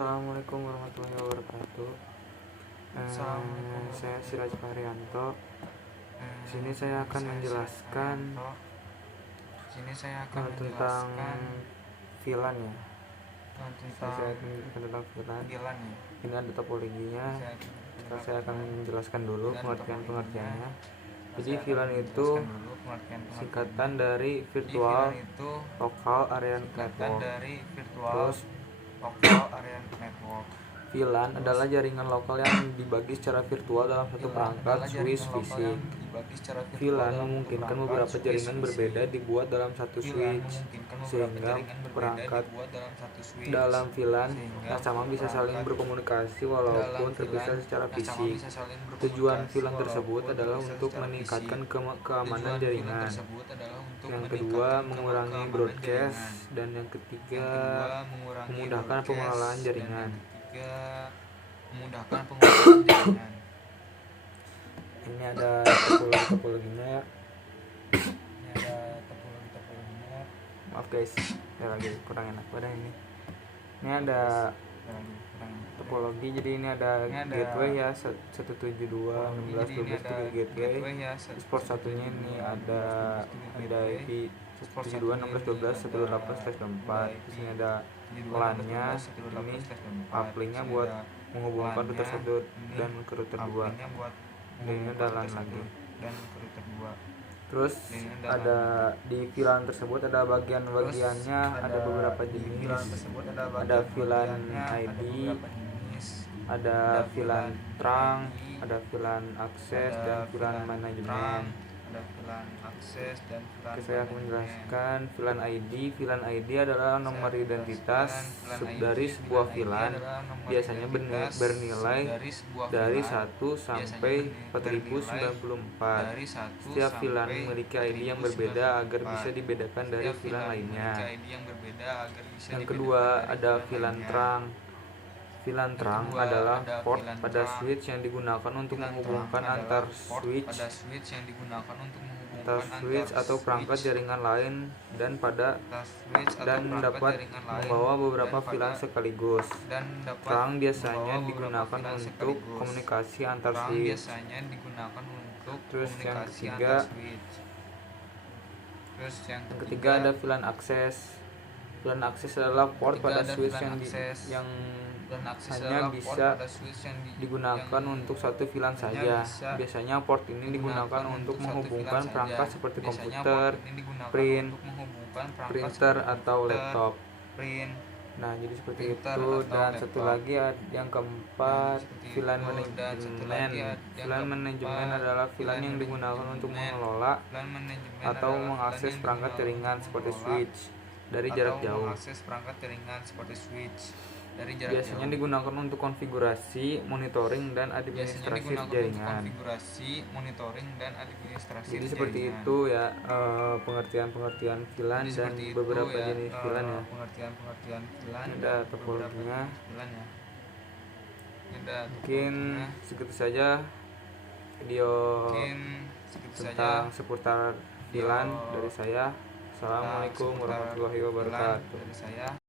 Assalamualaikum warahmatullahi wabarakatuh. Saya Siraj Fahrianto. Di sini saya akan menjelaskan tentang VLAN ya. Saya akan menjelaskan tentang VLAN. Ini ada topologinya. Saya akan menjelaskan dulu pengertiannya. Jadi VLAN itu singkatan dari Virtual Local Area Network. Terus VLAN adalah jaringan lokal yang dibagi secara virtual dalam satu perangkat switch fisik. VLAN memungkinkan beberapa jaringan berbeda dibuat dalam satu switch, sehingga perangkat dalam VLAN yang sama bisa saling berkomunikasi walaupun terpisah secara fisik. Tujuan VLAN tersebut adalah untuk meningkatkan keamanan jaringan. Yang kedua, mengurangi broadcast, dan yang ketiga, memudahkan pengelolaan jaringan. Ini ada topologinya ya. Maaf guys, lagi kurang enak pada ini. Ini ada topologi, jadi ini ada gateway ya, 172.16.12 gateway. Di port satunya ini ada IP 172.16.12.128/4. Di sini ada LAN-nya, ini uplink-nya buat menghubungkan router 1 dan ke router 2. Dan ini ada LAN lagi. Terus ada di VLAN tersebut ada bagian-bagiannya, ada beberapa jenis. Ada VLAN ID, ada VLAN trunk, ada VLAN akses, dan VLAN manajemen. Saya akan menjelaskan VLAN ID. VLAN ID adalah nomor identitas dari sebuah VLAN, biasanya bernilai dari 1 sampai 4094. Setiap VLAN memiliki ID yang berbeda agar bisa dibedakan dari VLAN lainnya. Yang kedua ada VLAN trunk. VLAN trunk adalah port pada switch yang digunakan untuk menghubungkan antar switch atau perangkat jaringan lain dan dapat membawa beberapa VLAN sekaligus. Trunk biasanya digunakan untuk komunikasi antar switch. Terus yang ketiga ada VLAN akses. VLAN akses adalah port pada switch yang hanya bisa digunakan untuk satu VLAN saja. Biasanya port ini digunakan untuk menghubungkan perangkat seperti komputer, printer, atau laptop. Nah, jadi seperti itu. Dan satu lagi yang keempat, VLAN manajemen. VLAN manajemen adalah VLAN yang digunakan untuk mengelola atau mengakses perangkat jaringan seperti switch dari jarak jauh. Biasanya digunakan untuk konfigurasi, monitoring, dan administrasi jaringan. Jadi seperti itu ya, pengertian VLAN dan beberapa jenis VLAN ya. Ini ada topologinya. Mungkin segitu saja video tentang seputar VLAN dari saya. Assalamualaikum warahmatullahi wabarakatuh.